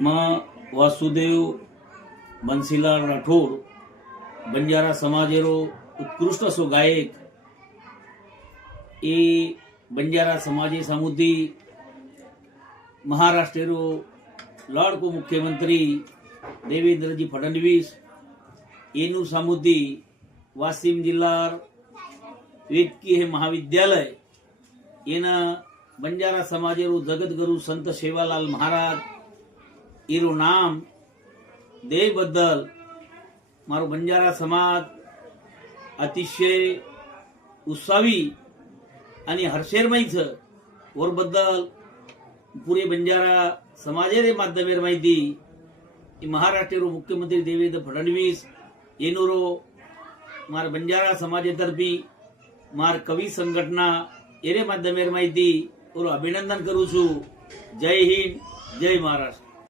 वासुदेव बंसीलाल राठोड बंजारा समाजेरो उत्कृष्ट असो गायक ए बंजारा समाजे सामुदी महाराष्ट्रेरो लाडको मुख्यमंत्री देवेंद्रजी फडणवीस एनु सामुदी वाशिम जिल्हा वेदकी हे महाविद्यालय एना बंजारा समाजेरो जगद्गुरु संत सेवालाल महाराज एरो नाम दे बद्दल मारो बंजारा समाज अतिशय उत्साही आणि हर्षेरमय छ और बद्दल पुरे बंजारा समाजेरे माध्यमेर माहिती महाराष्ट्रेरो मुख्यमंत्री देवेंद्र फडणवीस एनोरो मार बंजारा समाजेतर्फी मार कवि संघटना एरे माध्यमेर माहिती और अभिनंदन करू छु। जय हिंद, जय महाराष्ट्र।